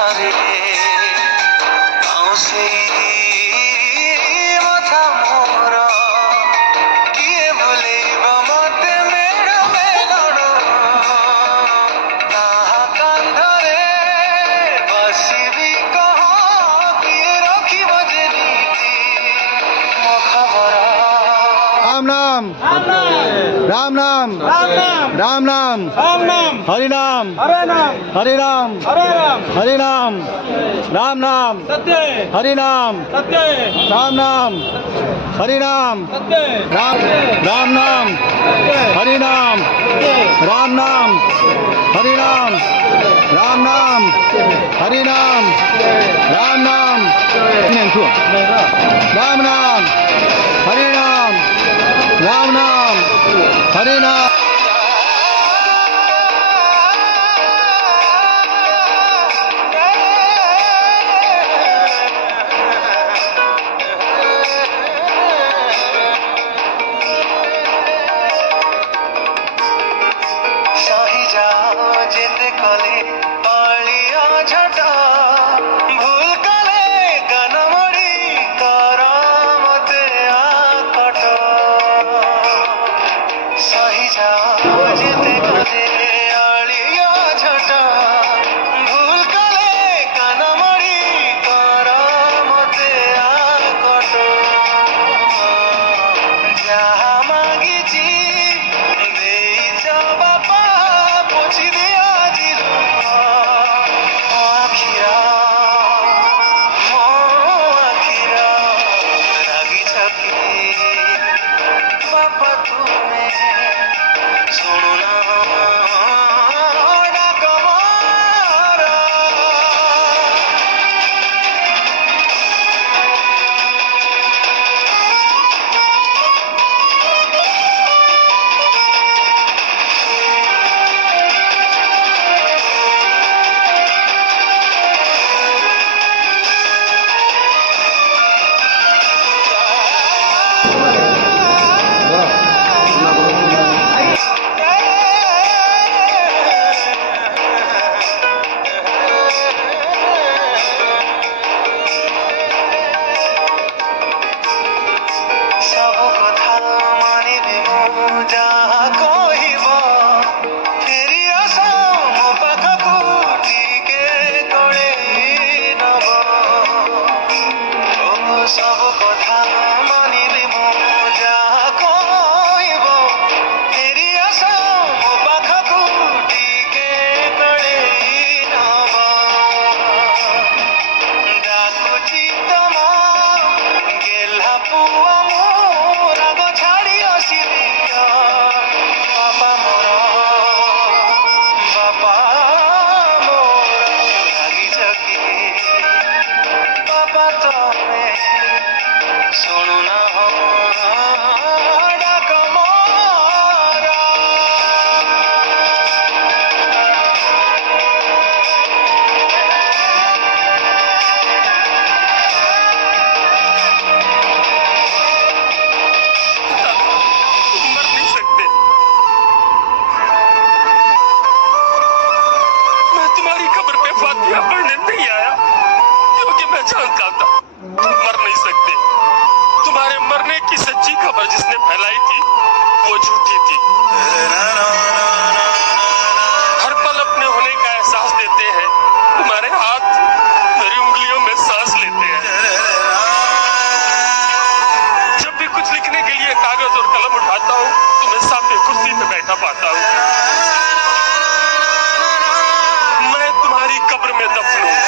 ଥରେ ପାଉଁଶି ମଥା ମୋର କିଏ ଭୁଲେଇବ ମତେ ମେଡ଼ ମେଲଣ ତାହା କାନ୍ଧରେ ବସିବି କହ କିଏ ରଖିବ ଯେ ନୀତି ମୋ ଖବର राम नाम राम नाम हरि नाम हरि नाम हरि नाम राम नाम हरि नाम राम नाम हरि नाम राम नाम हरि नाम राम नाम हरि नाम राम नाम हरि नाम राम नाम राम नाम हरि नाम राम नाम हरि नाम सही जाओ जेते कले अलिया झटा भूल कले गान मड़ी कर मते आकट सही जाओ जेते कले अलिया झटा भूल कले गान मड़ी कर मते आकट जहा मागिची ଦେଇଛ ବାପା ପୋଛି ଦେ ଆଜି ମୋ ଆଖିର ରାଗିଛ କି ବାପା ତୁମେ ଶୁଣୁନ ଡାକ ମୋର ସବୁ କଥା ମାନିବି ମୁଁ ଯାହା କହିବ ଫେରି ଆସ ମୋ ପାଖକୁ ଟିକେ କଳେଇ ନବ ସବୁ କଥା ମାନିବି ମୁଁ ଯାହା କହିବ ଫେରି ଆସ ମୋ ପାଖକୁ ଟିକେ କଳେଇ ନବ ଡାକୁଛି ତମ ଗେହ୍ଲା ପୁଅ ମୁଁ ରାଗ ଛାଡ଼ି ଆସିବି ବାପା ମୋର ରାଗିଛ କି ବାପା ତମେ ଶୁଣୁନ ଡାକ ମୋର मर नहीं सकते मैं तुम्हारी खबर पे फातिहा पढ़ने नहीं आया क्योंकि मैं जानता था मर नहीं सकते तुम्हारे मरने की सच्ची खबर जिसने फैलाई थी वो झूठी थी हर पल अपने होने का एहसास देते हैं तुम्हारे हाथ मेरी उंगलियों में सांस लेते हैं जब भी कुछ लिखने के लिए कागज और कलम उठाता हूँ तुम्हें सामने कुर्सी पे बैठा पाता हूँ मैं तुम्हारी कब्र में दफन हूँ